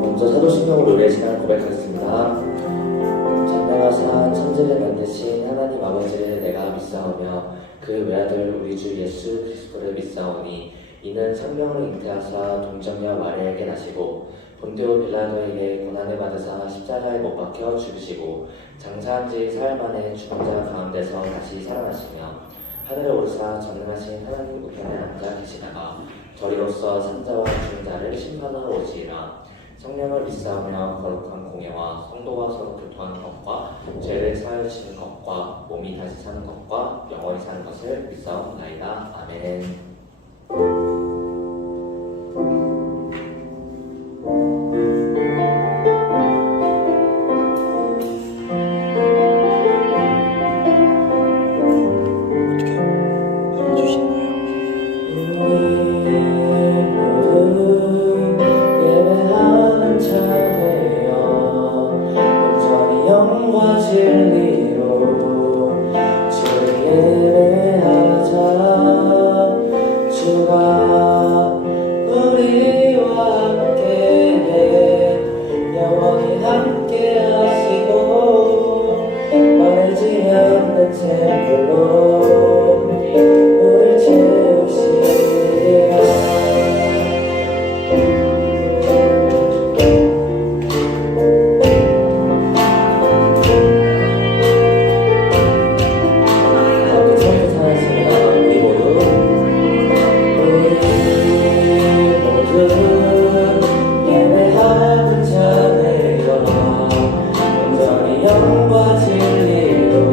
먼저 사도신경 노래 시간을 고백하겠습니다. 전능하사 천지를 만드신 하나님 아버지를 내가 믿사오며 그 외아들 우리 주 예수 그리스도를 믿사오니 이는 성령을 잉태하사 동정녀 마리아에게 나시고 본디오 빌라도에게 고난을 받으사 십자가에 못 박혀 죽으시고 장사한 지 사흘 만에 죽은 자 가운데서 다시 살아나시며 하늘에 오르사 전능하신 하나님 우편에 앉아 계시다가 저리로서 산자와 죽은 자를 심판하러 오시리라. 성령을 믿사오며 거룩한 공예와 성도와 서로 교통하는 것과 죄를 사하여 주시는 것과 몸이 다시 사는 것과 영원히 사는 것을 믿사옵나이다. 아멘. 영과 진리로 주를 예배하자. 주가 우리와 함께해 영원히 함께하시고 마르지 않는 샘물로 우릴 채우시리라. 영과 진리로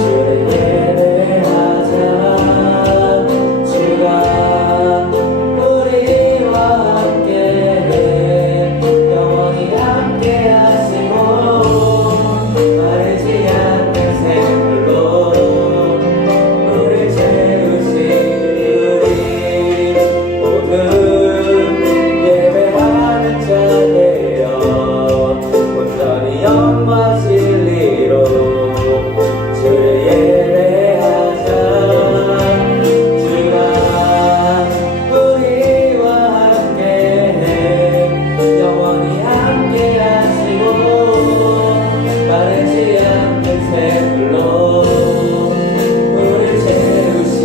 주를 예배하자. 주가 우리와 함께해 영원히 함께하시고 마르지 않는 샘물로 우릴 채우시리. 모든 예배하는 자들여 영과 진리로 주를 예배하자. 주가 우리와 함께해 영원히 함께하시고 마르지 않는 샘물로 우릴 채우시리라.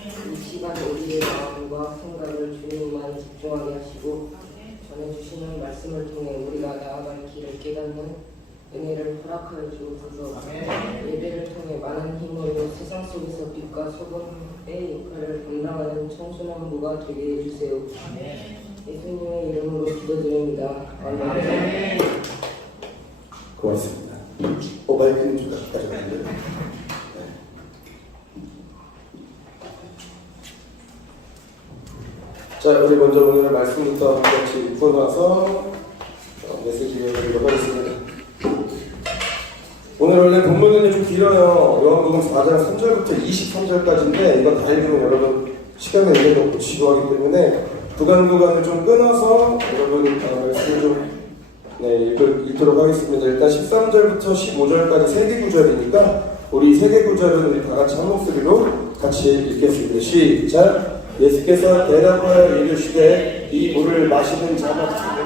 이 시간 우리의 마음과 생각을 주님만 집중하게 하시고 전해주시는 말씀을 통해 우리가 나아갈 길을 깨닫는 은혜를 허락하여 주옵소서. 예배를 통해 많은 힘으로 세상 속에서 빛과 소금의 역할을 감당하는 청소년부가 되게 해주세요. 예수님의 이름으로 기도드립니다. 아멘. 고맙습니다. 마이크는 좀 가져가는데. 자, 우리 먼저 오늘 말씀부터 같이 읽어놔서 메시지 읽도록 하겠습니다. 오늘 원래 본문은 좀 길어요. 요한복음 4장 3절부터 23절까지인데 이거 다 읽으면 여러분 시간을 있는 것도 지루하기 때문에 구간을 좀 끊어서 여러분 말씀을 좀 읽도록 하겠습니다. 일단 13절부터 15절까지 세 개 구절이니까 우리 세 개 구절은 우리 다 같이 한 목소리로 같이 읽겠습니다. 시작! 예수께서 대답하여 이르시되 이 물을 마시는 자마다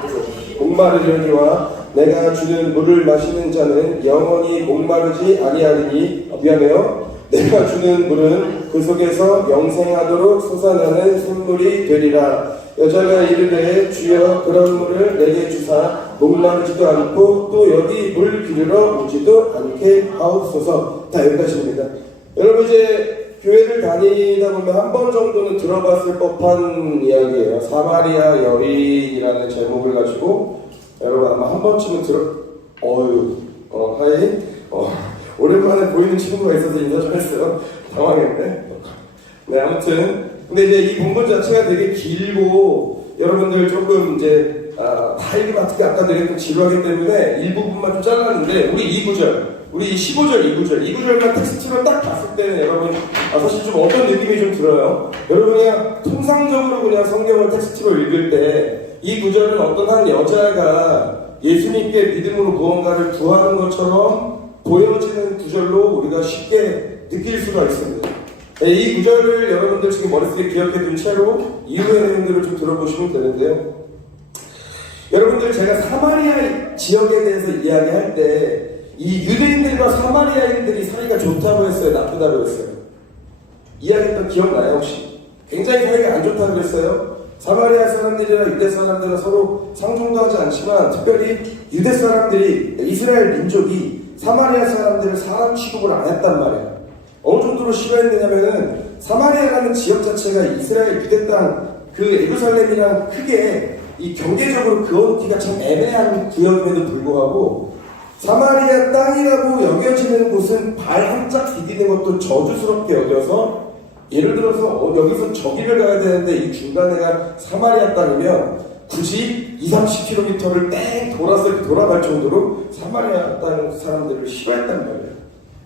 목마르려니와 내가 주는 물을 마시는 자는 영원히 목마르지 아니하리니 미안해요. 내가 주는 물은 그 속에서 영생하도록 솟아나는 샘물이 되리라. 여자가 이르되 주여 그런 물을 내게 주사 목마르지도 않고 또 여기 물 기르러 오지도 않게 하옵소서. 다 여기까지입니다. 여러분 이제 교회를 다니다 보면 한 번 정도는 들어봤을 법한 이야기예요. 사마리아 여인이라는 제목을 가지고 여러분 아마 한 번쯤은 하이 오랜만에 보이는 친구가 있어서 인사 좀 했어요. 당황했네. 네, 아무튼 근데 이제 이 본문 자체가 되게 길고 여러분들 조금 이제 다 읽으면 특히 아까 드렸던 지루하기 때문에 일부분만 좀 잘랐는데 우리 이 15절, 2구절만 텍스트로 딱 봤을 때는 여러분 사실 좀 어떤 느낌이 좀 들어요. 여러분 그냥 통상적으로 그냥 성경을 텍스트로 읽을 때 이 구절은 어떤 한 여자가 예수님께 믿음으로 무언가를 구하는 것처럼 보여지는 구절로 우리가 쉽게 느낄 수가 있습니다. 이 구절을 여러분들 지금 머릿속에 기억해둔 채로 이후의 내용들을 좀 들어보시면 되는데요. 여러분들 제가 사마리아 지역에 대해서 이야기할 때 이 유대인들과 사마리아인들이 사이가 좋다고 했어요? 나쁘다고 했어요? 이야기했던 기억나요 혹시? 굉장히 사이가 안 좋다고 그랬어요? 사마리아 사람들이랑 유대 사람들은 서로 상종도 하지 않지만 특별히 유대 사람들이 이스라엘 민족이 사마리아 사람들을 사람 취급을 안 했단 말이에요. 어느 정도로 싫어했느냐면은 사마리아라는 지역 자체가 이스라엘 유대 땅 그 예루살렘이랑 크게 이 경계적으로 그어놓기가 참 애매한 구역임에도 불구하고 사마리아 땅이라고 여겨지는 곳은 발 한 짝 디디는 것도 저주스럽게 여겨서 예를 들어서 여기서 저기를 가야 되는데 이 중간에가 사마리아 땅이면 굳이 20-30km를 땡 돌아갈 정도로 사마리아 땅 사람들을 싫어했단 말이에요.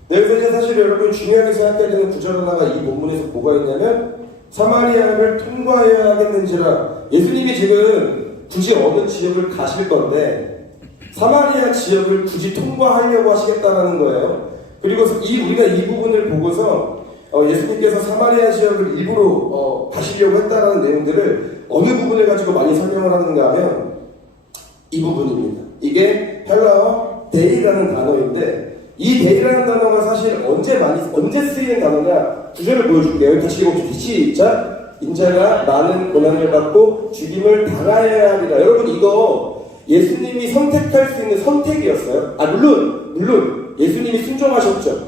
그래서 이제 사실 여러분 중요하게 생각해야 되는 구절 하나가 이 본문에서 뭐가 있냐면 사마리아를 통과해야 하겠는지라. 예수님이 지금 굳이 어느 지역을 가실 건데 사마리아 지역을 굳이 통과하려고 하시겠다는 거예요. 그리고 우리가 이 부분을 보고서 예수님께서 사마리아 지역을 일부러 가시려고 했다는 내용들을 어느 부분을 가지고 많이 설명을 하는가 하면 이 부분입니다. 이게 헬라어 데이라는 단어인데 이 데이라는 단어가 사실 언제 쓰이는 단어냐 구절을 보여줄게요. 다시 읽어봅시다. 시작! 인자가 많은 고난을 받고 죽임을 당하여야 하리라. 여러분 이거 예수님이 선택할 수 있는 선택이었어요. 물론 예수님이 순종하셨죠.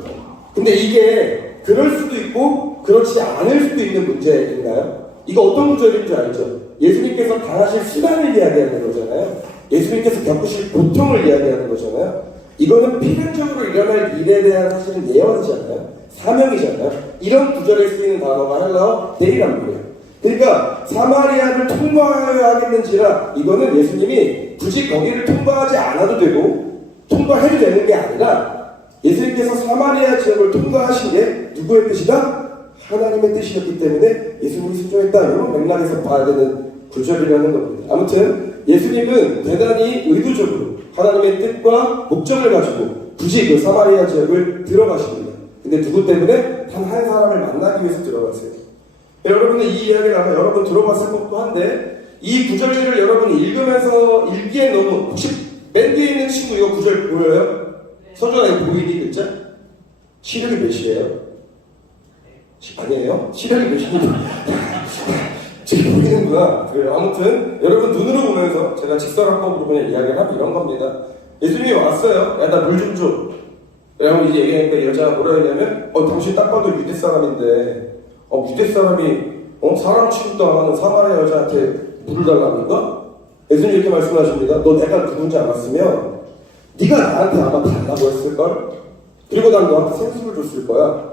근데 이게 그럴 수도 있고 그렇지 않을 수도 있는 문제인가요? 이거 어떤 구절인 줄 알죠? 예수님께서 당하실 수단을 이야기하는 거잖아요. 예수님께서 겪으실 고통을 이야기하는 거잖아요. 이거는 필연적으로 일어날 일에 대한 사실은 예언이잖아요. 사명이잖아요. 이런 구절에 쓰이는 단어가 헬라어 데이란 말이에요. 그러니까 사마리아를 통과해야 하겠는지라 이거는 예수님이 굳이 거기를 통과하지 않아도 되고 통과해도 되는 게 아니라 예수님께서 사마리아 지역을 통과하신 게 누구의 뜻이다? 하나님의 뜻이었기 때문에 예수님이 순종했다. 이런 맥락에서 봐야 되는 구절이라는 겁니다. 아무튼 예수님은 대단히 의도적으로 하나님의 뜻과 목적을 가지고 굳이 그 사마리아 지역을 들어가십니다. 근데 누구 때문에? 단 한 사람을 만나기 위해서 들어가세요. 여러분은 이 이야기를 아마 여러 번 들어봤을 것도 한데 이 구절들을 여러분이 읽으면서 읽기에 너무 혹시 맨 뒤에 있는 친구 이거 구절 보여요? 서준아 이거 보이니 글자? 시력이 몇이에요? 아니에요? 시력이 몇십니다. 지금 보이는구나. 그래요. 아무튼 여러분 눈으로 보면서 제가 직설학법으로 그냥 이야기를 하면 이런 겁니다. 예수님이 왔어요. 야, 나 물 좀 줘. 라고 이제 얘기하니까 이 여자가 뭐라 했냐면 당신 딱 봐도 유대 사람인데 유대 사람이 사람 취급도 안 하는 사마리아 여자한테 물을 달랍니까? 예수님 이렇게 말씀하십니다. 너 내가 누군지 알았으면 네가 나한테 아마 달라고 했을걸? 그리고 난 너한테 생수를 줬을 거야.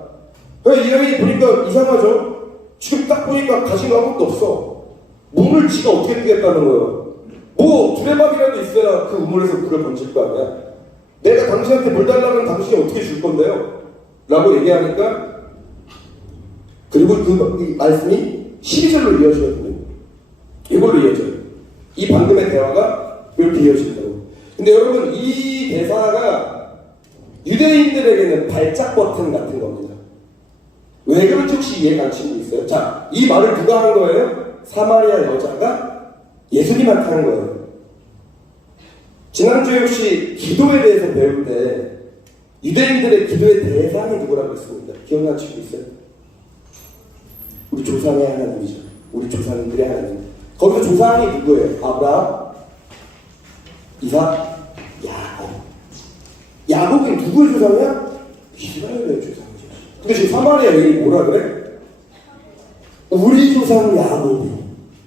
이 여인이 보니까 이상하죠? 지금 딱 보니까 가진 아무것도 없어. 물을 지가 어떻게 뜨겠다는 거예요. 뭐 두레밥이라도 있어야 그 우물에서 물을 던질 거 아니야. 내가 당신한테 물 달라면 당신이 어떻게 줄 건데요? 라고 얘기하니까 그리고 그 말씀이 12절로 이어지거든요. 이걸로 이어져요. 이 방금의 대화가 이렇게 이어진다고. 근데 여러분 이 대사가 유대인들에게는 발작 버튼 같은 겁니다. 왜 그런지 혹시 이해 가는 친구 있어요? 자, 이 말을 누가 한 거예요? 사마리아 여자가 예수님한테 하는 거예요. 지난주에 혹시 기도에 대해서 배울 때 유대인들의 기도의 대상이 누구라고 했습니다. 기억나는 친구 있어요? 우리 조상의 하나님이죠. 우리 조상들의 하나님. 거기서 조상이 누구예요? 아브라함, 이삭, 야곱. 야곱이 누구의 조상이야? 이스라엘의 조상이죠. 근데 지금 사마리아 여인이 뭐라 그래? 우리 조상 야곱이.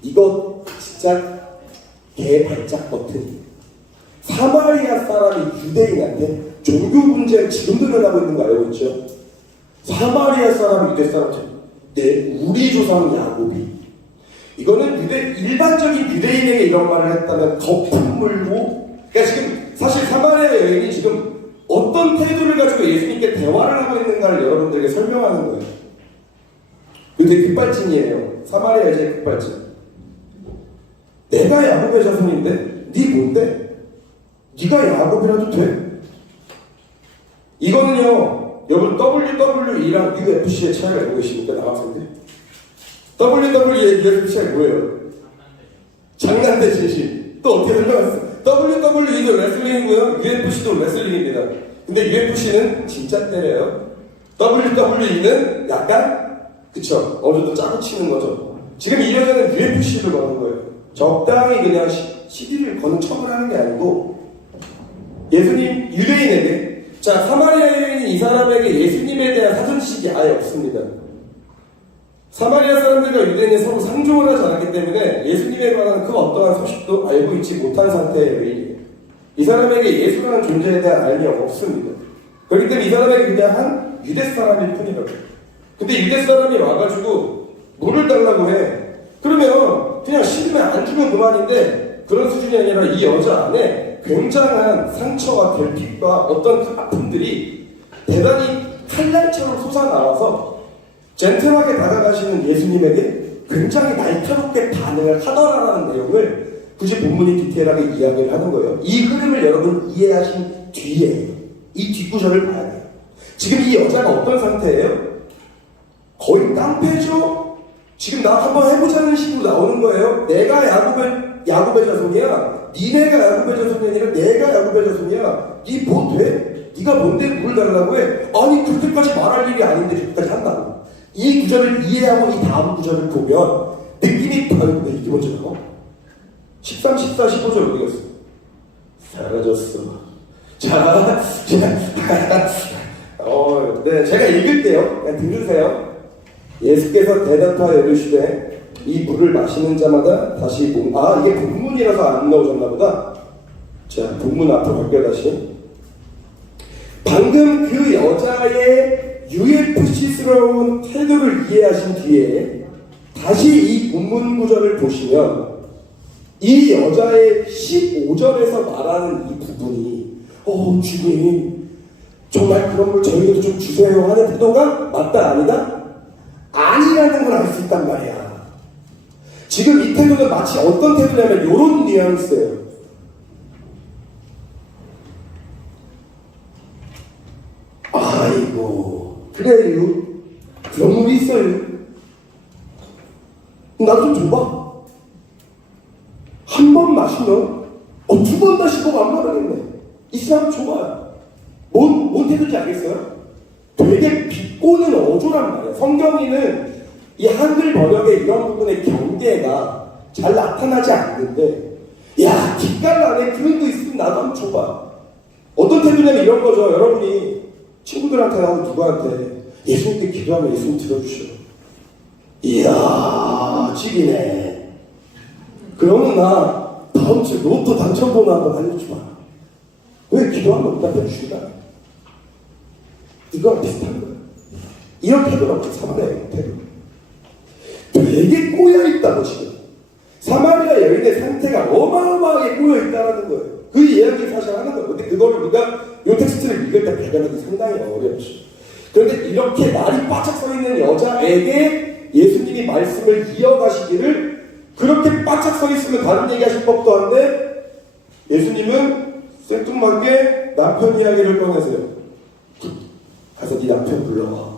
이거 진짜 개발작 버튼. 사마리아 사람이 유대인한테 종교 문제를 지금도 일어나고 있는 거 알고 있죠? 사마리아 사람이 유대 사람한테 우리 조상 야곱이. 이거는 일반적인 유대인에게 이런 말을 했다면 거품 물고, 그러니까 지금 사실 사마리아 여인이 지금 어떤 태도를 가지고 예수님께 대화를 하고 있는가를 여러분들에게 설명하는 거예요. 근데 급발진이에요. 사마리아 여자의 급발진. 내가 야곱의 자손인데 네 뭔데? 네가 야곱이라도 돼? 이거는요, 여러분 WWE랑 UFC의 차이를 알고 계십니까? 남학생들? WWE의 UFC가 뭐예요? 장난대 진실. 또 어떻게 설명했어요? WWE도 레슬링이고요, UFC도 레슬링입니다. 근데 UFC는 진짜 때려요. WWE는 약간, 그쵸, 어느 정도 짜고 치는 거죠. 지금 이 여자는 UFC를 거는 거예요. 적당히 그냥 CD를 거는 척을 하는 게 아니고, 예수님, 유대인에게, 자, 사마리아 여인이 이 사람에게 예수님에 대한 사전 지식이 아예 없습니다. 사마리아 사람들과 유대인이 서로 상종을 하지 않았기 때문에 예수님에 관한 그 어떠한 소식도 알고 있지 못한 상태의 여인이에요. 이 사람에게 예수라는 존재에 대한 알이 없습니다. 그렇기 때문에 이 사람에게 그냥 한 유대 사람일 뿐이라고. 근데 유대 사람이 와가지고 물을 달라고 해. 그러면 그냥 싫으면 안 주면 그만인데 그런 수준이 아니라 이 여자 안에 굉장한 상처와 결핍과 어떤 그 아픔들이 대단히 칼날처럼 솟아나와서 젠틀하게 다가가시는 예수님에게 굉장히 날카롭게 반응을 하더라라는 내용을 굳이 본문이 디테일하게 이야기를 하는 거예요. 이 흐름을 여러분 이해하신 뒤에 이 뒷구절을 봐야 돼요. 지금 이 여자가 어떤 상태예요? 거의 깡패죠? 지금 나 한번 해보자는 식으로 나오는 거예요. 내가 야곱의 자손이야. 니네가 야곱의 자손이 아니라 내가 야곱의 자손이야. 니 뭐 돼? 니가 뭔데 물 달라고 해? 아니 그렇게까지 말할 일이 아닌데 그렇게까지 한다고. 이 구절을 이해하고 이 다음 구절을 보면 느낌이 다른데 이게 먼저 나와? 13, 14, 15절 어디 갔어? 사라졌어. 자, 네, 제가 읽을게요. 그냥 들으세요. 예수께서 대답하여 이르시되 이 물을 마시는 자마다 다시 이게 본문이라서 안 나오셨나 보다. 자, 본문 앞으로 갈게요. 다시. 방금 그 여자의 UFC스러운 태도를 이해하신 뒤에 다시 이 본문 구절을 보시면 이 여자의 15절에서 말하는 이 부분이 주님 정말 그런 걸 저희에게도 좀 주세요 하는 태도가 맞다 아니다? 아니라는 걸 알 수 있단 말이야. 지금 이 태도는 마치 어떤 태도냐면 이런 뉘앙스예요. 아이고 그래요. 그런 놈이 있어요. 나도 좀 줘봐. 한 번 마시면 두 번 마시고 안 말하겠네. 이 사람 좋아요. 뭔 태도인지 알겠어요? 되게 비꼬는 어조 어조란 말이야. 성경에는 이 한글 번역의 이런 부분의 경계가 잘 나타나지 않는데, 야, 깃깔나네. 그런 거 있으면 나도 한번 줘봐. 어떤 태도냐면 이런 거죠. 여러분이 친구들한테 하고 누구한테 예수님께 기도하면 예수님 들어주셔. 이야, 찌기네. 그러면 나 다음 주 로또 당첨번호 한번 알려주마. 왜 기도하면 응답해 주신다? 이거랑 비슷한 거야. 이런 태도라고 사마리아의 태도. 되게 꼬여있다고 지금. 사마리아 여인의 상태가 어마어마하게 꼬여있다는 거예요. 그 이야기를 사실 하는 거예요. 근데 그거를 우리가 이 텍스트를 읽을 때 발견하기 상당히 어렵죠. 그런데 이렇게 날이 바짝 서 있는 여자에게 예수님이 말씀을 이어가시기를, 그렇게 바짝 서 있으면 다른 얘기 하실 법도 한데 예수님은 생뚱맞게 남편 이야기를 꺼내세요. 가서 네 남편 불러와.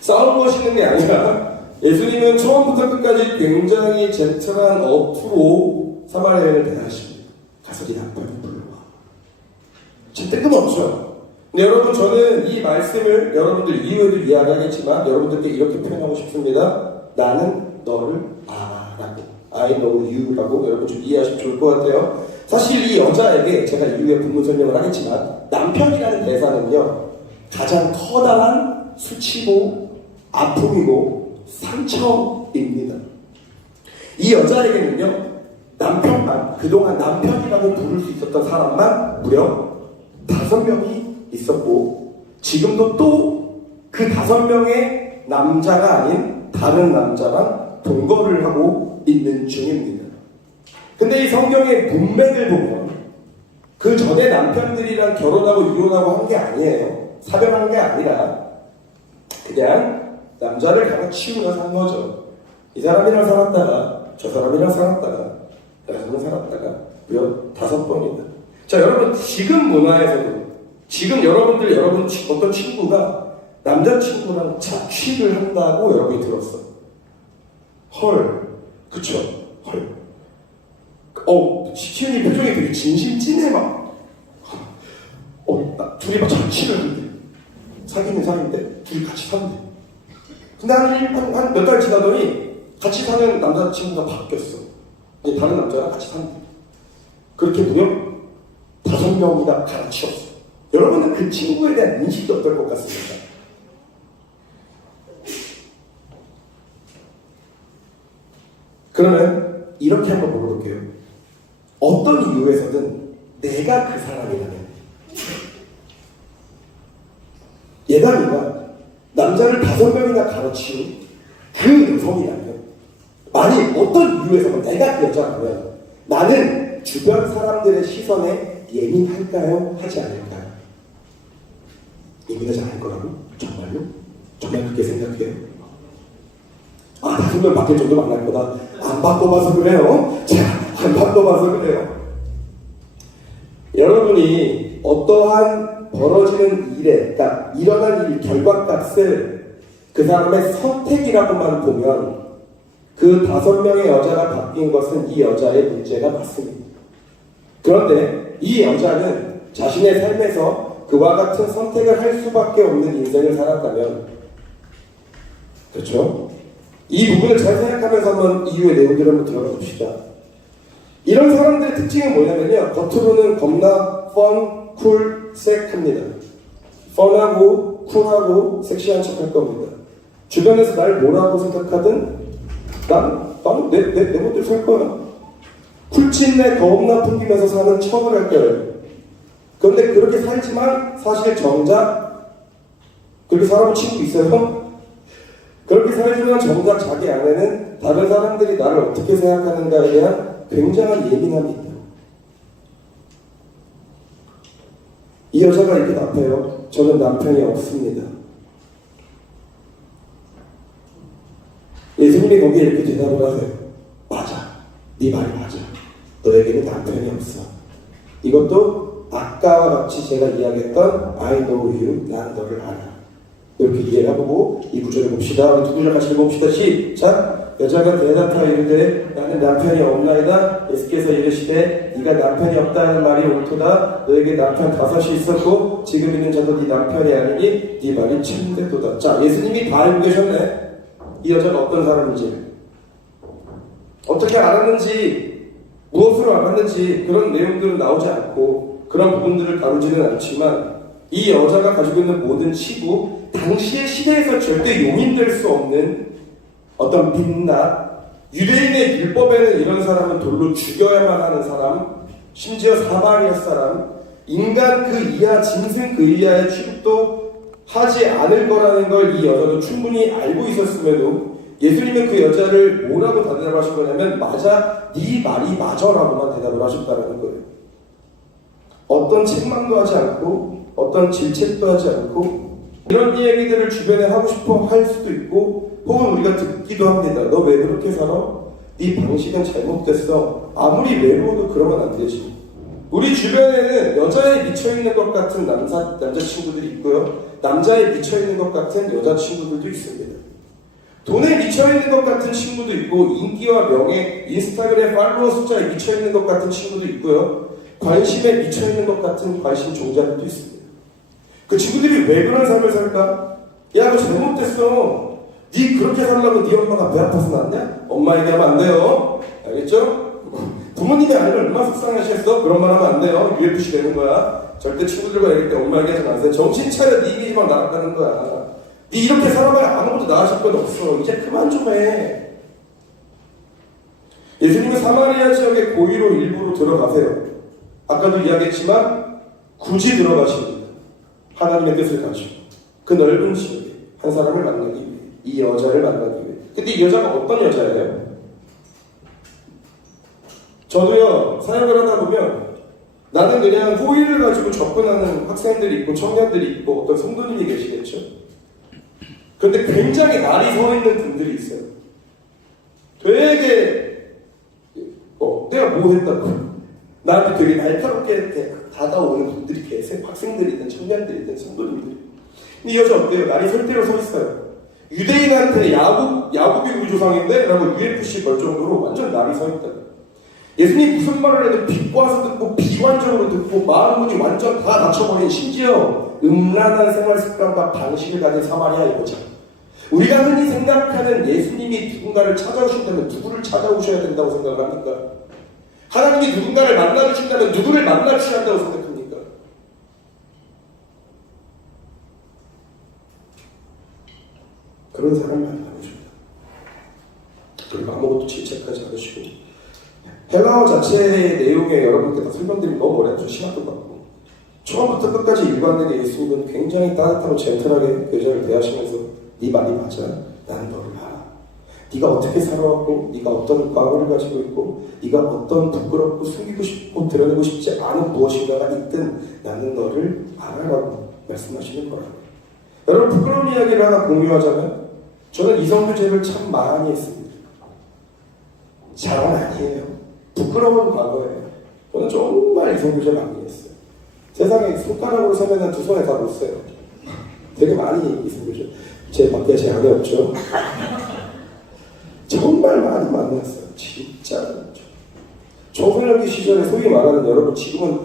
싸움 거시는 게 아니라 예수님은 처음부터 끝까지 굉장히 젠틀한 어투로 사마리아인을 대하십니다. 가서 네 남편을 불러와. 지금 뜬금없죠. 근데 여러분, 저는 이 말씀을 여러분들 이후에도 이야기하겠지만 여러분들께 이렇게 표현하고 싶습니다. 나는 너를 알아라고, I know you라고 여러분 좀 이해하시면 좋을 것 같아요. 사실 이 여자에게 제가 이후에 본문 설명을 하겠지만 남편이라는 대사는요, 가장 커다란 수치고 아픔이고 상처입니다. 이 여자에게는요, 남편만, 그동안 남편이라고 부를 수 있었던 사람만 무려 5명이 있었고, 지금도 또 그 5명의 남자가 아닌 다른 남자랑 동거를 하고 있는 중입니다. 근데 이 성경의 문맥을 보면 그 전에 남편들이랑 결혼하고 이혼하고 한 게 아니에요. 사별한 게 아니라 그냥 남자를 갈아치우며 산 거죠. 이 사람이랑 살았다가 저 사람이랑 살았다가 여자랑 살았다가 무려 5번이다. 자, 여러분, 지금 문화에서도 지금 여러분 어떤 친구가 남자친구랑 자취를 한다고 여러분이 들었어. 헐, 그쵸? 헐. 시키현이 표정이 되게 진심 찐해 막. 둘이 막 자취를 한대. 사귀는 사이인데 둘이 같이 산대. 근데 한 몇 달 지나더니 같이 사는 남자친구가 바뀌었어. 이제 다른 남자랑 같이 산대. 그렇게 무려 5명이나 갈아치웠어. 여러분은 그 친구에 대한 인식이 어떨 것 같습니까? 그러면 이렇게 한번 물어볼게요. 어떤 이유에서든 내가 그 사람이라면, 예담이가 남자를 5명이나 갈아치운 그 여성이라면, 만약 어떤 이유에서든 내가 그 여자라면 나는 주변 사람들의 시선에 예민할까요? 하지 않을까요? 예민하지 않을 거라고? 정말로? 정말 그렇게 생각해요? 5명 바뀔 정도 만날 거다. 안 바꿔봐서 그래요. 제가 안 바꿔봐서 그래요. 여러분이 어떠한 벌어지는 일에, 그러니까 일어난 일 결과값을 그 사람의 선택이라고만 보면 그 5명의 여자가 바뀐 것은 이 여자의 문제가 맞습니다. 그런데 이 여자는 자신의 삶에서 그와 같은 선택을 할 수밖에 없는 인생을 살았다면, 그렇죠? 이 부분을 잘 생각하면서 한번 이후의 내용들을 한번 들어가 봅시다. 이런 사람들의 특징은 뭐냐면요, 겉으로는 겁나 펀, 쿨, 섹합니다. 펀하고 쿨하고 섹시한 척 할 겁니다. 주변에서 날 뭐라고 생각하든 나는 내 멋대로 살 거야. 쿨친내 겁나 풍기면서 사는 척을 할 거예요. 그런데 그렇게 살지만 사실 정작 그렇게 사람 친구 있어요? 그렇게 살지만 정작 자기 안에는 다른 사람들이 나를 어떻게 생각하는가에 대한 굉장한 예민함이 있다. 이 여자가 이렇게 답해요. 저는 남편이 없습니다. 예수님이 거기에 이렇게 대답을 하세요. 맞아. 네 말이 맞아. 너에게는 남편이 없어. 이것도 아까와 같이 제가 이야기했던 I know you, 난 너를 알아. 이렇게 이해를 해보고 이 구절을 봅시다. 우리 두 구절 같이 읽어봅시다. 시작. 여자가 대답하여 이르되 나는 남편이 없나이다. 예수께서 이르시되 네가 남편이 없다는 말이 옳도다. 너에게 남편 5이 있었고 지금 있는 자도 네 남편이 아니니 네 말이 참되도다. 자, 예수님이 다 알고 계셨네. 이 여자가 어떤 사람인지, 어떻게 알았는지, 무엇으로 알았는지 그런 내용들은 나오지 않고 그런 부분들을 다루지는 않지만 이 여자가 가지고 있는 모든 치부, 당시의 시대에서 절대 용인될 수 없는 어떤 빛나, 유대인의 율법에는 이런 사람은 돌로 죽여야만 하는 사람, 심지어 사마리아 사람, 인간 그 이하, 짐승 그 이하의 취급도 하지 않을 거라는 걸 이 여자도 충분히 알고 있었음에도 예수님은 그 여자를 뭐라고 대답하신 거냐면 맞아, 네 말이 맞아라고만 대답을 하셨다는 거예요. 어떤 책망도 하지 않고 어떤 질책도 하지 않고 이런 얘기들을 주변에 하고 싶어 할 수도 있고 혹은 우리가 듣기도 합니다. 너 왜 그렇게 살아? 네 방식은 잘못됐어. 아무리 외로워도 그러면 안 되지. 우리 주변에는 여자에 미쳐있는 것 같은 남자친구들이 있고요. 남자에 미쳐있는 것 같은 여자친구들도 있습니다. 돈에 미쳐있는 것 같은 친구도 있고 인기와 명예, 인스타그램 팔로워 숫자에 미쳐있는 것 같은 친구도 있고요. 관심에 미쳐있는 것 같은 관심 종자들도 있습니다. 그 친구들이 왜 그런 삶을 살까? 야, 너 잘못됐어. 네 그렇게 살려고 네 엄마가 배 아파서 낳았냐? 엄마 얘기하면 안 돼요. 알겠죠? 부모님이 알면 얼마나 속상하시겠어? 그런 말 하면 안 돼요. UFC 되는 거야. 절대 친구들과 얘기할 때 엄마 얘기하지 마세요. 정신 차려. 네 이미지만 나갔다는 거야. 네 이렇게 살아봐야 아무것도 나아질 건 없어. 이제 그만 좀 해. 예수님은 사마리아 지역의 고위로 일부로 들어가세요. 아까도 이야기했지만 굳이 들어가십니다. 하나님의 뜻을 가지고 그 넓은 지역에 한 사람을 만나기 위해, 이 여자를 만나기 위해. 근데 이 여자가 어떤 여자예요? 저도요, 사역을 하다 보면 나는 그냥 호의를 가지고 접근하는 학생들이 있고 청년들이 있고 어떤 성도님이 계시겠죠. 그런데 굉장히 날이 서 있는 분들이 있어요. 되게 내가 뭐 했다고 나한테 되게 날카롭게 이렇게 다가오는 분들이 계세요. 학생들이든 청년들이든 성도님들이. 근데 이 여자 어때요? 날이 설대로 서 있어요. 유대인한테 야곱이 우리 조상인데? 라고 UFC 걸 정도로 완전 날이 서 있다. 예수님이 무슨 말을 해도 비꼬아서 듣고 비관적으로 듣고 마음문이 완전 다 닫혀버린, 심지어 음란한 생활 습관과 방식을 가진 사마리아 여자. 우리가 흔히 생각하는 예수님이 누군가를 찾아오신다면 누구를 찾아오셔야 된다고 생각을 합니까? 하나님이 누군가를 만나주신다면 누구를 만나주셔야 한다고 생각합니까? 그런 사람을 만나보십니다. 그리고 아무것도 질책하지 않으시고 헬라어 자체의 내용에 여러분께 다 설명드리면 너무 어렵죠. 심할 것 같고 처음부터 끝까지 일관되게 예수님은 굉장히 따뜻하고 젠틀하게 여자를 대하시면서 네 말이 맞아. 나는 너를 알아. 네가 어떻게 살아왔고 네가 어떤 과거를 가지고 있고 네가 어떤 부끄럽고 숨기고 싶고 드러내고 싶지 않은 무엇인가가 있든 나는 너를 알아라고 말씀하시는 거라고. 여러분, 부끄러운 이야기를 하나 공유하자면 저는 이성교제를 참 많이 했습니다. 자랑 아니에요. 부끄러운 과거예요. 저는 정말 이성교제 많이 했어요. 세상에 손가락으로 세면 두 손에 다 못 써요. 되게 많이 이성교제. 제 밖에 제 안에 없죠. 정말 많이 만났어요. 진짜. 청소년기 시절에 소위 말하는 여러분, 지금은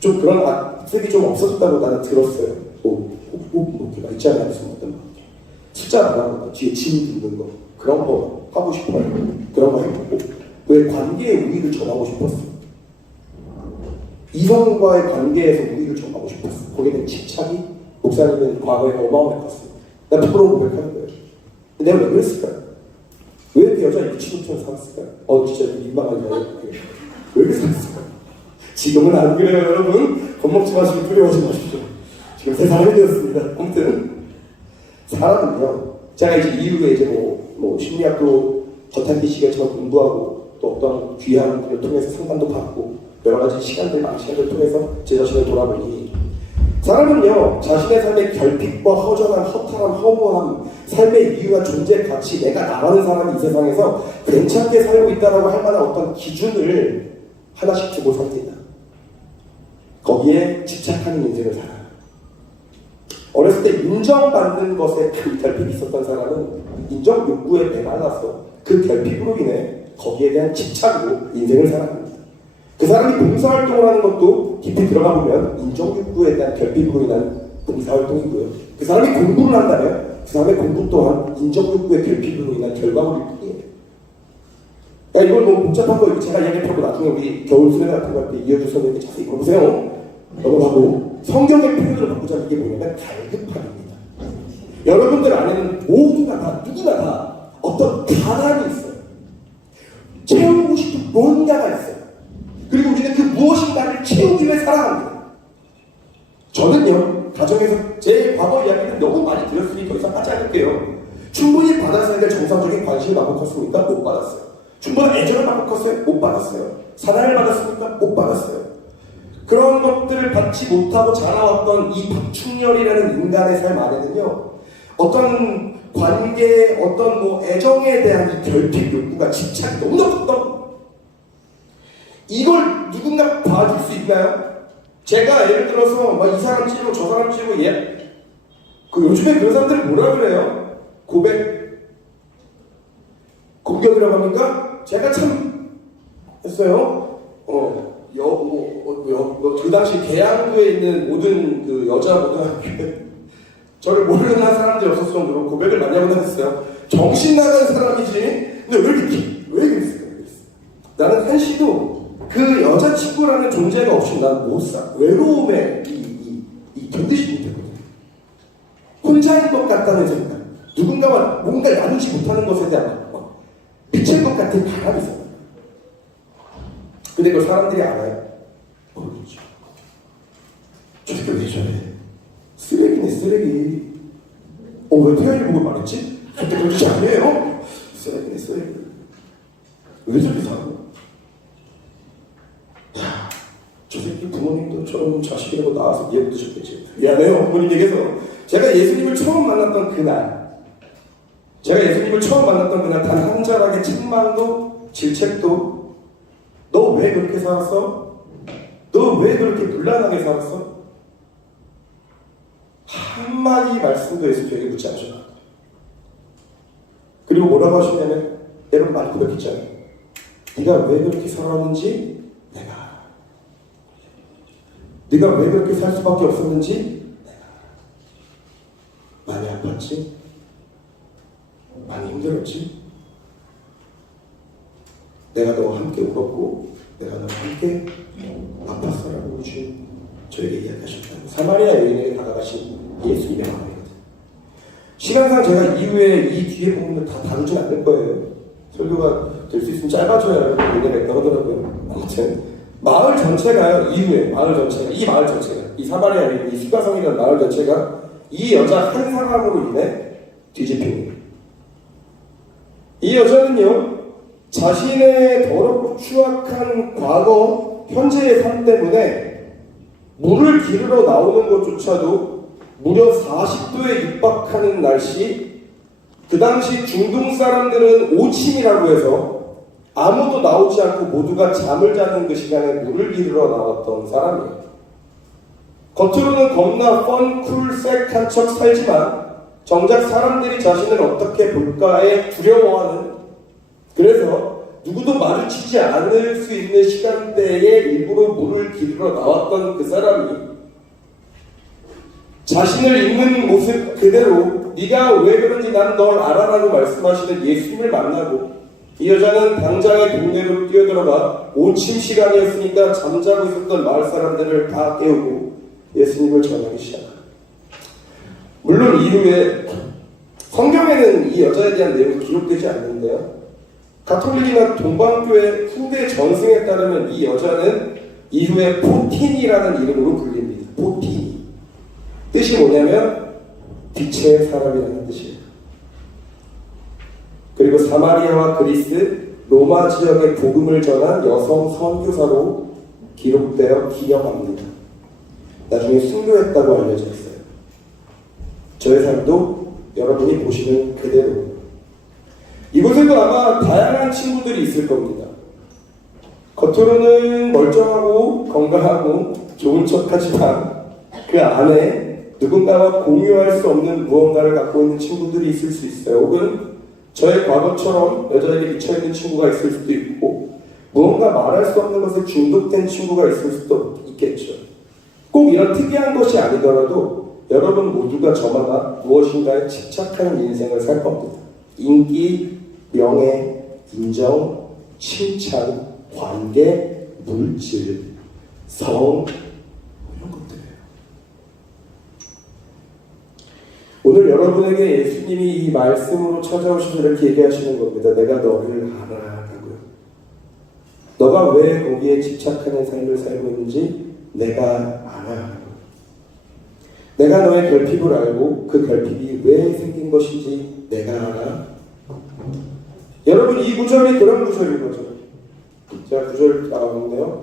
좀 그런 악습이 좀 없어졌다고 나는 들었어요. 뭐가 있잖아요. 무슨 어떤 숫자 안 하는 거, 뒤에 짐 듣는 거, 그런 거 하고 싶어요. 그런 거 해보고. 왜 관계의 우위를 점하고 싶었어? 이성과의 관계에서 우위를 점하고 싶었어. 거기에 대한 집착이 목사님은 과거에 어마어마했었어요. 나 부끄러워 고백하는 거예요. 내가 왜 그랬을까요? 왜 이렇게 여자를 미친놈처럼 살았을까요? 진짜 민망하게 왜 이렇게 살았을까요? 지금은 안 그래요, 여러분. 겁먹지 마시고 두려워하지 마십시오. 지금 새 사람이 되었습니다. 아무튼 사람은요, 제가 이제 이후에 이제 뭐 심리학도 겉핥기 시간처럼 공부하고 또 어떤 귀한 분을 통해서 상담도 받고 여러 가지 시간들, 많은 시간들을 통해서 제 자신을 돌아보니 사람은요, 자신의 삶의 결핍과 허전함, 허탈함, 허무함, 삶의 이유와 존재 가치, 내가 나라는 사람이 이 세상에서 괜찮게 살고 있다고 할 만한 어떤 기준을 하나씩 두고 삽니다. 거기에 집착하는 인생을 살아요. 어렸을 때 인정받는 것에 큰 결핍이 있었던 사람은 인정 욕구에 메말라서 그 결핍으로 인해 거기에 대한 집착으로 인생을 살아갑니다. 그 사람이 봉사활동을 하는 것도 깊이 들어가 보면 인정 욕구에 대한 결핍으로 인한 봉사활동이고요. 그 사람이 공부를 한다면 그 사람의 공부 또한 인정 욕구의 결핍으로 인한 결과물일 뿐이에요. 야, 이걸 너무 복잡한 거 제가 얘기하고 나중에 우리 겨울 수련 같은 거 할 때 이어줄 선생님께 자세히 물어보세요. 넘어가고 성경의 표현을 바꾸자면 이게 뭐냐면 갈급함입니다. 여러분들 안에는 모두가 다 누구나 다 어떤 가난이 있어요. 채우고 싶은 뭔가가 있어요. 그리고 우리는 그 무엇인가를 채우기 위해 살아갑니다. 저는요, 가정에서 제 과거 이야기는 너무 많이 드렸으니 더 이상 하지 않을게요. 충분히 받았어야 될 정상적인 관심을 받고 컸습니까? 못 받았어요. 충분한 애정을 받고 컸어요? 못 받았어요. 사랑을 받았습니까? 못 받았어요. 그런 것들을 받지 못하고 자라왔던 이 박충렬이라는 인간의 삶 안에는요, 어떤 관계, 어떤 뭐 애정에 대한 결핍 욕구가 집착이 너무나 컸던 이걸 누군가 봐줄 수 있나요? 제가 예를 들어서 막 이 사람 찌르고 저 사람 찌르고 그 요즘에 그런 사람들이 뭐라 그래요? 공격이라고 합니까? 제가 참 했어요. 그 당시 계양구에 있는 모든 그 여자 고등학교에 저를 모르는 사람들이 없었을 정도로 고백을 많이 하고 다녔어요. 정신 나간 사람이지. 근데 왜 그랬을까? 나는 한시도 그 여자친구라는 존재가 없이 난 못 살. 외로움에 견디지 못했거든. 혼자인 것 같다는 생각. 누군가와 뭔가 나누지 못하는 것에 대한 미칠 것 같은 바람이 있어요. 근데 그걸 사람들이 알아요? 모르겠죠. 저 새끼 왜 저래? 쓰레기네, 쓰레기. 왜 태연이 보고 말했지? 그때 그렇지 않아요? 쓰레기네, 쓰레기. 왜 저렇게 사고? 저 새끼 부모님도 저런 자식이라고 나와서 이해 못하셨겠지. 미안해요, 부모님에게서. 제가 예수님을 처음 만났던 그날 단 한 자락의 책망도 질책도 너 왜 그렇게 살았어? 너 왜 그렇게 문란하게 살았어? 한마디 말씀도 예수님에게 묻지 않으셨다. 그리고 뭐라고 하시냐면 여러분 많이 고백했잖아요. 네가 왜 그렇게 살았는지 내가 알아. 네가 왜 그렇게 살 수밖에 없었는지 내가 알아. 많이 아팠지? 많이 힘들었지? 내가 너와 함께 울었고 내가 너와 함께 아팠어라고 주님 저에게 이야기하셨다. 사마리아 여인에게 다가가신 예수님의 마음이거든. 시간상 제가 이후에 이 뒤에 부분을 다 다루진 않을 거예요. 설교가 될 수 있으면 짧아져야 은혜가 있다고 하더라고요. 아무튼 마을 전체가요. 이 마을 전체가 이 사마리아 여인, 이 수가성이라는 마을 전체가 이 여자 한 사람으로 인해 뒤집힙니다. 이 여자는요, 자신의 더럽고 추악한 과거, 현재의 삶 때문에 물을 기르러 나오는 것조차도 무려 40도에 육박하는 날씨, 그 당시 중동 사람들은 오침이라고 해서 아무도 나오지 않고 모두가 잠을 자는 그 시간에 물을 기르러 나왔던 사람이에요. 겉으로는 겁나 쿨색한 척 살지만 정작 사람들이 자신을 어떻게 볼까에 두려워하는, 그래서 누구도 마주치지 않을 수 있는 시간대에 일부러 물을 기르러 나왔던 그 사람이 자신을 입는 모습 그대로 네가 왜 그런지 난 널 알아라고 말씀하시는 예수님을 만나고, 이 여자는 당장의 동네로 뛰어들어가 오침 시간이었으니까 잠자고 있었던 마을 사람들을 다 깨우고 예수님을 전하기 시작합니다. 물론 이후에 성경에는 이 여자에 대한 내용이 기록되지 않는데요, 가톨릭이나 동방교회 후대 전승에 따르면 이 여자는 이후에 포틴이라는 이름으로 불립니다. 포틴이 뜻이 뭐냐면 빛의 사람이라는 뜻이에요. 그리고 사마리아와 그리스, 로마 지역의 복음을 전한 여성 선교사로 기록되어 기념합니다. 나중에 순교했다고 알려져 있어요. 저의 삶도 여러분이 보시는 그대로. 이곳에도 아마 다양한 친구들이 있을 겁니다. 겉으로는 멀쩡하고 건강하고 좋은 척하지만 그 안에 누군가와 공유할 수 없는 무언가를 갖고 있는 친구들이 있을 수 있어요. 혹은 저의 과거처럼 여자에게 미쳐있는 친구가 있을 수도 있고, 무언가 말할 수 없는 것에 중독된 친구가 있을 수도 있겠죠. 꼭 이런 특이한 것이 아니더라도 여러분 모두가 저마다 무엇인가에 집착하는 인생을 살 겁니다. 인기, 명예, 인정, 칭찬, 관계, 물질, 성, 이런 것들이에요. 오늘 여러분에게 예수님이 이 말씀으로 찾아오셔서 이렇게 얘기하시는 겁니다. 내가 너를 알아라고요. 너가 왜 거기에 집착하는 삶을 살고 있는지 내가 알아. 내가 너의 결핍을 알고 그 결핍이 왜 생긴 것인지 내가 알아. 여러분, 이 구절이 그런 구절인 거죠. 제가 구절 나왔는데요.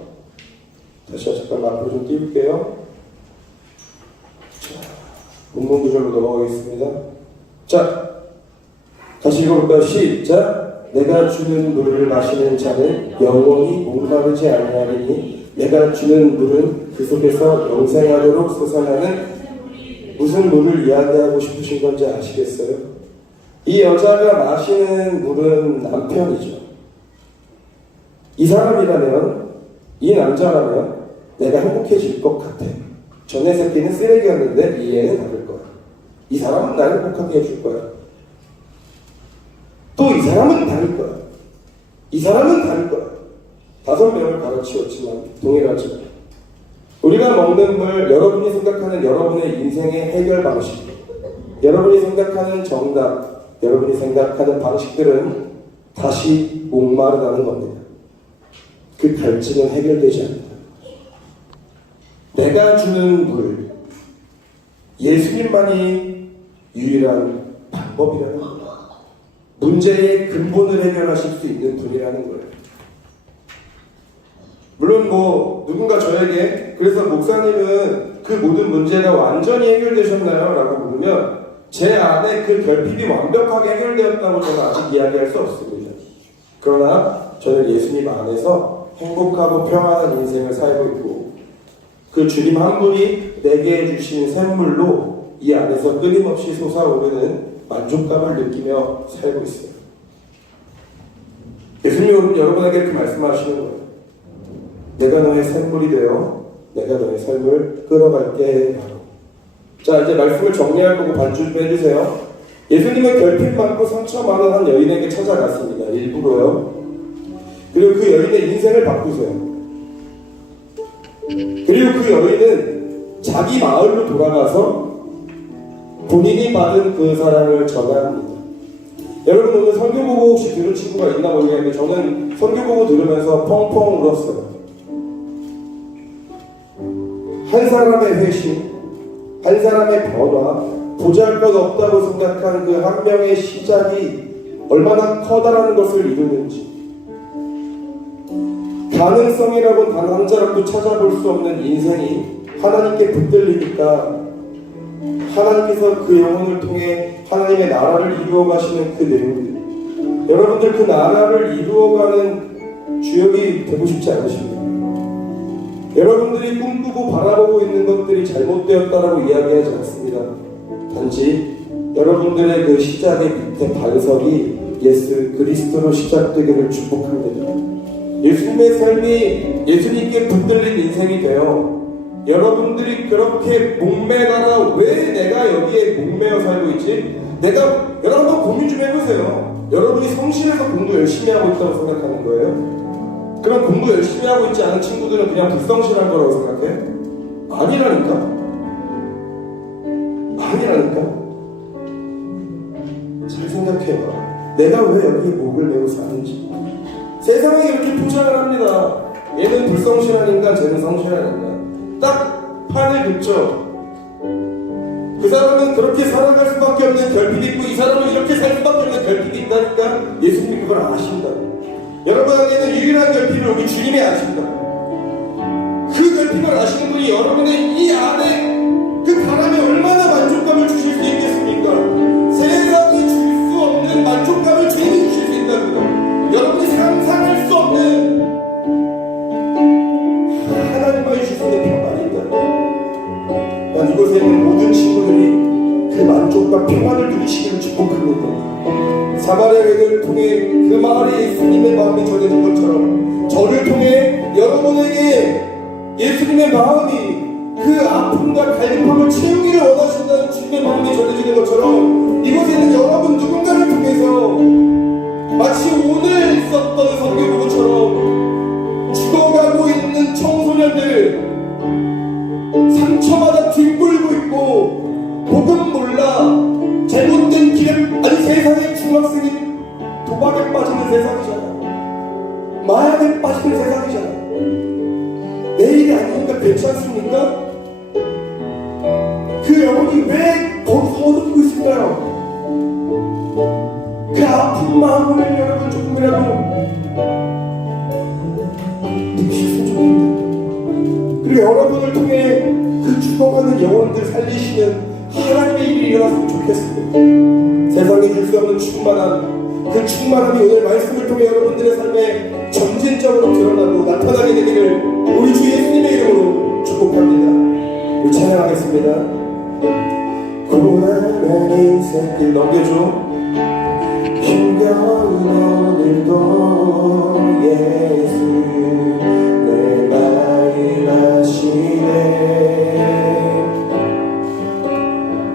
다시 잠깐만 앞으로 좀 띄울게요. 본문 구절로 넘어가겠습니다. 자, 다시 읽어볼까요? 시작. 내가 주는 물을 마시는 자는 영원히 목마르지 아니하리니 내가 주는 물은 그 속에서 영생하도록 솟아나는, 무슨 물을 이야기하고 싶으신 건지 아시겠어요? 이 여자가 마시는 물은 남편이죠. 이 사람이라면, 이 남자라면 내가 행복해질 것 같아. 전에 새끼는 쓰레기였는데 이 애는 다를 거야. 이 사람은 나를 행복하게 해줄 거야. 또 이 사람은 다를 거야. 이 사람은 다를 거야. 5명을 가르치웠지만 동일하죠. 우리가 먹는 물, 여러분이 생각하는 여러분의 인생의 해결 방식, 여러분이 생각하는 정답, 여러분이 생각하는 방식들은 다시 목마르다는 겁니다. 그 갈증은 해결되지 않는다. 내가 주는 물, 예수님만이 유일한 방법이라는 거예요. 문제의 근본을 해결하실 수 있는 분이라는 거예요. 물론 누군가 저에게 그래서 목사님은 그 모든 문제가 완전히 해결되셨나요? 라고 물으면 제 안에 그 결핍이 완벽하게 해결되었다고 저는 아직 이야기할 수 없습니다. 그러나 저는 예수님 안에서 행복하고 평안한 인생을 살고 있고, 그 주님 한 분이 내게 주신 샘물로 이 안에서 끊임없이 솟아오르는 만족감을 느끼며 살고 있어요. 예수님은 여러분에게 이렇게 말씀하시는 거예요. 내가 너의 샘물이 되어 내가 너의 삶을 끌어갈게 바로. 자, 이제 말씀을 정리할 거고 반주 좀 해주세요. 예수님은 결핍 많고 상처 많은 한 여인에게 찾아갔습니다. 일부러요. 그리고 그 여인의 인생을 바꾸세요. 그리고 그 여인은 자기 마을로 돌아가서 본인이 받은 그 사랑을 전합니다. 여러분, 오늘 설교 보고 혹시 들은 친구가 있나 모르겠는데 저는 설교 보고 들으면서 펑펑 울었어요. 한 사람의 회심, 한 사람의 변화, 보잘것없다고 생각한 그 한 명의 시작이 얼마나 커다란 것을 이루는지, 가능성이라고 단 한 자락도 찾아볼 수 없는 인생이 하나님께 붙들리니까 하나님께서 그 영혼을 통해 하나님의 나라를 이루어가시는 그 내용들, 여러분들 그 나라를 이루어가는 주역이 되고 싶지 않으십니까? 여러분들이 꿈꾸고 바라보고 있는 것들이 잘못되었다라고 이야기하지 않습니다. 단지 여러분들의 그 시작의 밑에 반석이 예수 그리스도로 시작되기를 축복합니다. 예수님의 삶이 예수님께 붙들린 인생이 되어 여러분들이 그렇게 목매다가 왜 내가 여기에 목매어 살고 있지? 여러분 한번 고민 좀 해보세요. 여러분이 성실해서 공부 열심히 하고 있다고 생각하는 거예요? 그럼 공부 열심히 하고 있지 않은 친구들은 그냥 불성실한 거라고 생각해? 아니라니까. 잘 생각해봐. 내가 왜 여기 목을 메고 사는지. 세상에 이렇게 포장을 합니다. 얘는 불성실한 인간, 쟤는 성실한 인간. 딱 판을 긋죠. 그 사람은 그렇게 살아갈 수밖에 없는 결핍이 있고 이 사람은 이렇게 살 수밖에 없는 결핍이 있다니까. 예수님이 그걸 아신다. 여러분에게는 유일한 결핍을 우리 주님이 아신다. 그 결핍을 아시는 분이 여러분의 이 안에 그 바람에 얼마나 만족감을 주실 수 있겠습니까? 세상이 줄 수 없는 만족감을 주님이 주실 수 있다고요. 여러분이 상상할 수 없는 하나님과의 주시는 평안이 있다. 난 이곳에 있는 모든 친구들 사마리아 여인을 통해 그 마을에 예수님의 마음이 전해진 것처럼 저를 통해 여러분에게 예수님의 마음이 그 아픔과 갈급함을 채우기를 원하신다는 주님의 마음이 전해지는 것처럼 이곳에 있는 여러분 누군가를 통해서 마치 오늘 있었던 성경 부부처럼 죽어가고 있는 청소년들, 상처마다 뒹굴고 있고 복음 몰라 잘못된 길에, 아니 세상의 중학생이 도박에 빠지는 세상이잖아, 마약에 빠지는 세상이잖아. 내일이 아니니까 괜찮습니까? 그 영혼이 왜 거기서 어둡고 있을까요? 그 아픈 마음을 여러분 조금이라도 느끼셨으면 좋겠다. 그리고 여러분을 통해 그 죽어가는 영혼들 살리시는 하나님의 일이 일어났으면 좋겠습니다. 세상에 줄 수 없는 충만함, 그 충만함이 오늘 말씀을 통해 여러분들의 삶에 점진적으로 드러나고 나타나게 되기를 우리 주 예수님의 이름으로 축복합니다. 우리 찬양하겠습니다. 고난한 인생길 넘겨줘. 힘겨운 오늘도 예수 내 마음 아시네.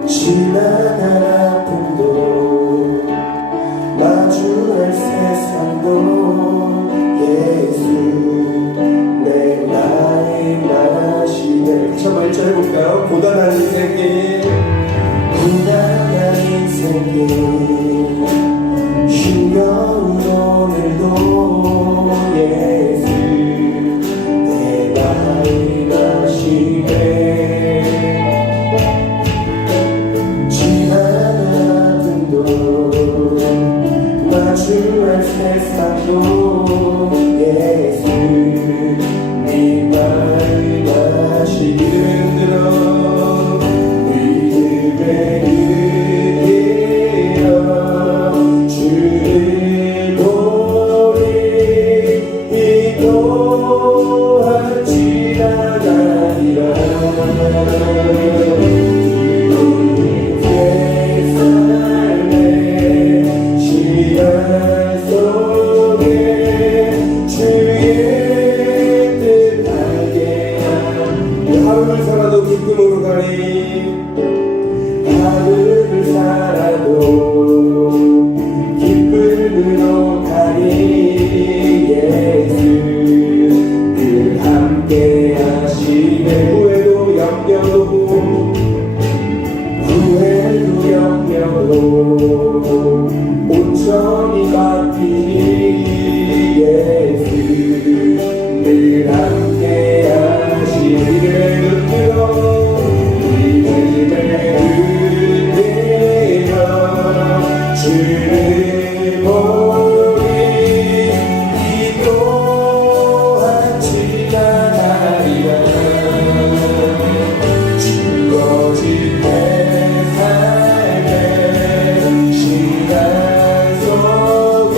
지나간 아픔도 마주할 세상도 예수 내 마음 아시네. 처음 1절 해볼까요? 고단한 인생길, 고단한 인생길, 힘겨운 오늘도 예수 내 마음 아시네. 지나간 아픔도 마주할 세상도 예수 네 마음 아시기를 들어 믿음의 은혜여 주를 보리. 이 또한 지나가리라. 우리의 삶의 시간 속에 주의 뜻하게 하루를 살아도 기쁨으로 가리. 하루를 살아도 기쁨으로 가리. 예수 늘 함께 하시네. 후회도 염려도, 후회도 염려도 온전히 맡기니. 예수 늘 함께 하시기를 붙들어 믿음의 은혜여 주를 보리. 이 또한 지나가리라. 죽어진 내 삶의 시간 속에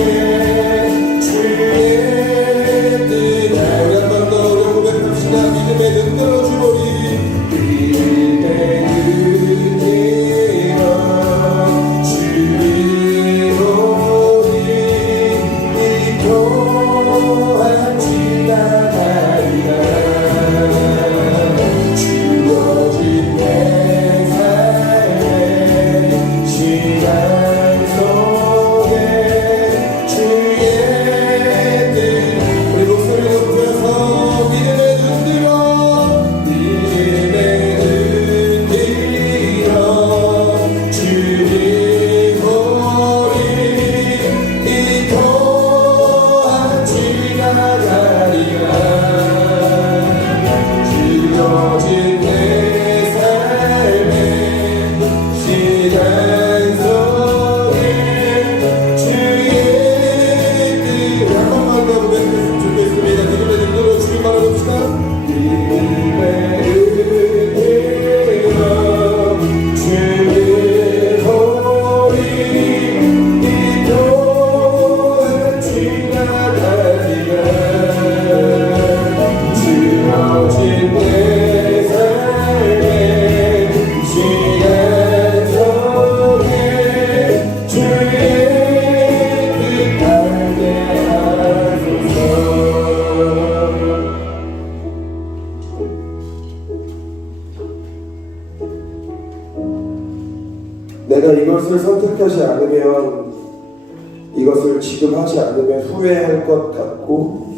선택하지 않으면 이것을 지금 하지 않으면 후회할 것 같고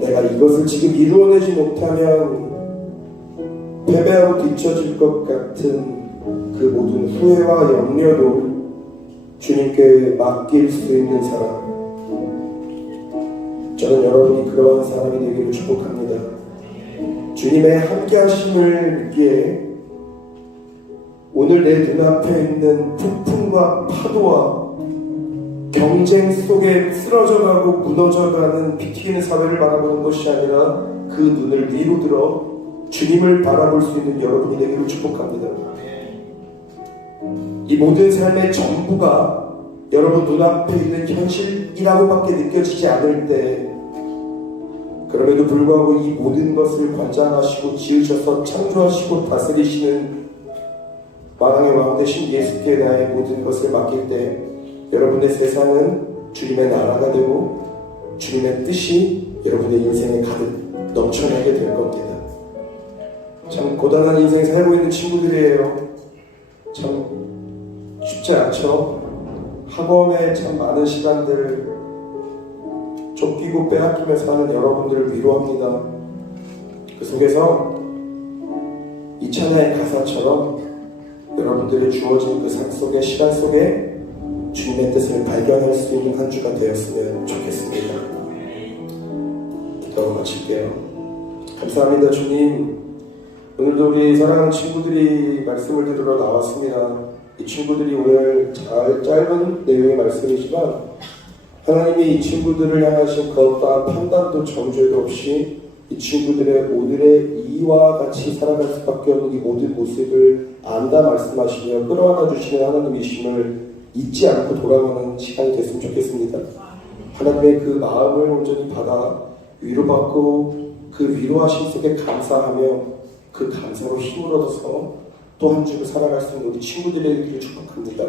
내가 이것을 지금 이루어내지 못하면 패배하고 뒤처질 것 같은 그 모든 후회와 염려도 주님께 맡길 수 있는 사람, 저는 여러분이 그러한 사람이 되기를 축복합니다. 주님의 함께하심을 믿기에 오늘 내 눈앞에 있는 폭풍과 파도와 경쟁 속에 쓰러져가고 무너져가는 피 튀기는 사회를 바라보는 것이 아니라 그 눈을 위로 들어 주님을 바라볼 수 있는 여러분이 되기를 축복합니다. 이 모든 삶의 전부가 여러분 눈앞에 있는 현실이라고밖에 느껴지지 않을 때 그럼에도 불구하고 이 모든 것을 관장하시고 지으셔서 창조하시고 다스리시는 만왕의 왕 되신 예수께 나의 모든 것을 맡길 때 여러분의 세상은 주님의 나라가 되고 주님의 뜻이 여러분의 인생에 가득 넘쳐나게 될 겁니다. 참 고단한 인생 살고 있는 친구들이에요. 참 쉽지 않죠. 학원에 참 많은 시간들 쫓기고 빼앗기며 사는 여러분들을 위로합니다. 그 속에서 이 찬야의 가사처럼 여러분들이 주어진 그 삶 속에 시간 속에 주님의 뜻을 발견할 수 있는 한 주가 되었으면 좋겠습니다. 기도 마칠게요. 감사합니다. 주님, 오늘도 우리 사랑하는 친구들이 말씀을 들으러 나왔습니다. 이 친구들이 오늘 짧은 내용의 말씀이지만 하나님이 이 친구들을 향하신 그 어떠한 판단도 정죄도 없이 이 친구들의 오늘의 이와 같이 살아갈 수밖에 없는 이 모든 모습을 안다 말씀하시며 끌어안아 주시는 하나님이심을 잊지 않고 돌아가는 시간이 됐으면 좋겠습니다. 하나님의 그 마음을 온전히 받아 위로받고 그 위로하심 속에 감사하며 그 감사로 힘을 얻어서 또 한 주를 살아갈 수 있는 우리 친구들의 길을 축복합니다.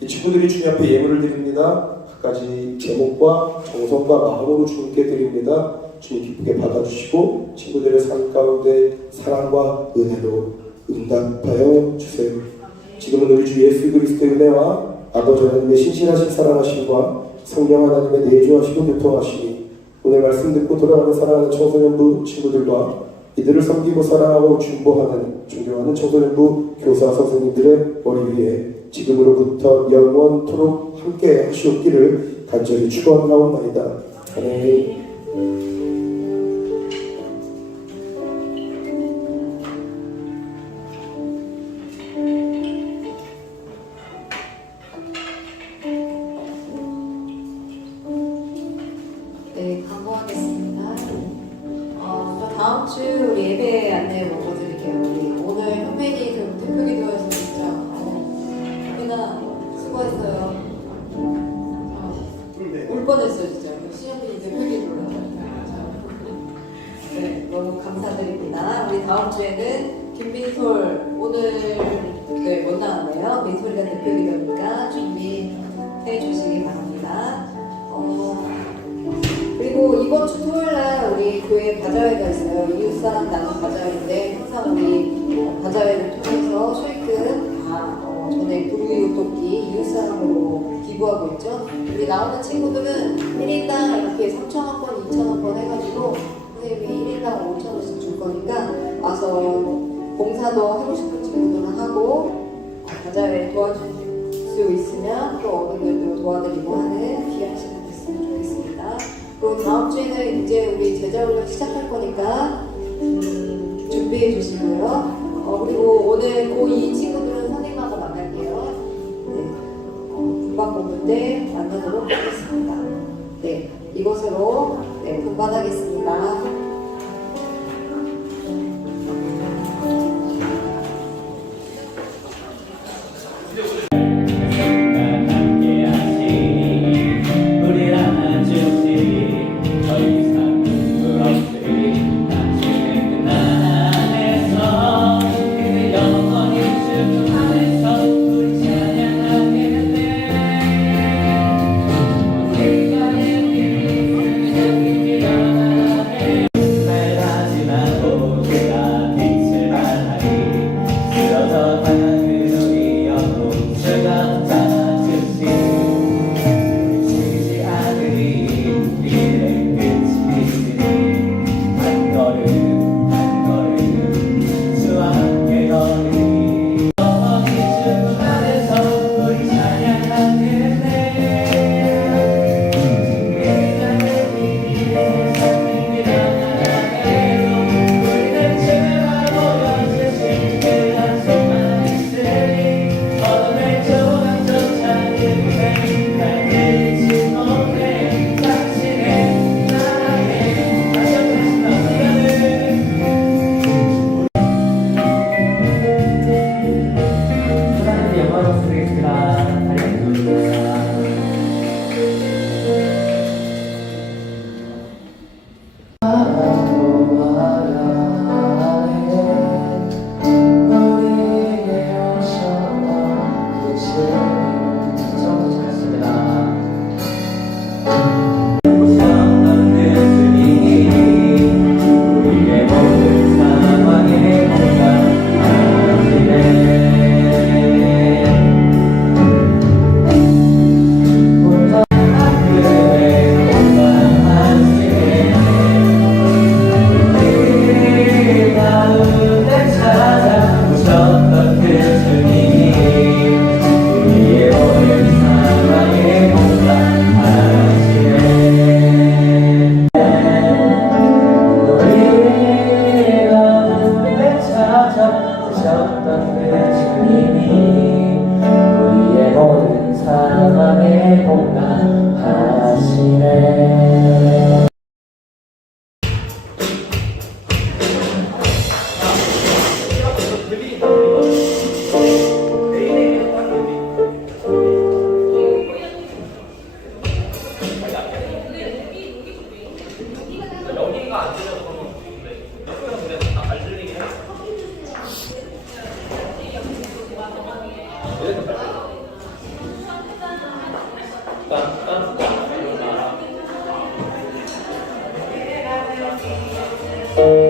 이 친구들이 주님 앞에 예물을 드립니다. 갖가지 제목과 정성과 마음으로 주님께 드립니다. 주님 기쁘게 받아주시고 친구들의 삶 가운데 사랑과 은혜로 응답하여 주세요. 지금은 우리 주 예수 그리스도의 은혜와 아버지 하나님의 신실하신 사랑하심과 성령 하나님의 내주하시고 교통하심이 오늘 말씀 듣고 돌아가는 사랑하는 청소년부 친구들과 이들을 섬기고 사랑하고 중보하는 존경하는 청소년부 교사 선생님들의 머리 위에 지금으로부터 영원토록 함께 하시옵기를 간절히 축원하옵나이다. 아멘. 네, 광고하겠습니다. 다음 주 우리 예배 안내 먹어드릴게요. 우리 오늘 현민이 대표 기도에서 진짜 현민아 수고했어요. 울 뻔했어요 진짜. 시현민이 대표 기도를 네, 너무 감사드립니다. 우리 다음 주에는 김민솔 오늘 못 나왔네요. 민솔이가 대표 기도니까 준비해 주시기 바랍니다. 그리고 이번 주 토요일날 우리 교회 바자회가 있어요. 이웃사랑 나눔 바자회인데 항상 우리 바자회를 통해서 소액금 다 전에 불우이웃 돕기 이웃사랑으로 기부하고 있죠. 우리 나오는 친구들은 1인당 이렇게 3,000원권, 2,000원권 해가지고 선생님이 1인당 5,000원씩 줄 거니까 와서 봉사도 하고 싶은 친구들은 하고 바자회 도와줄 수 있으면 또 어른들도 도와드리고 하는 귀한 시간 됐으면 좋겠습니다. 그리고 다음 주에는 이제 우리 제자훈련 시작할 거니까 준비해 주시고요. 그리고 오늘 고2 친구들은 선생님하고 만날게요. 네, 분반 공부 때 만나도록 하겠습니다. 네, 이것으로 분반하겠습니다. 네.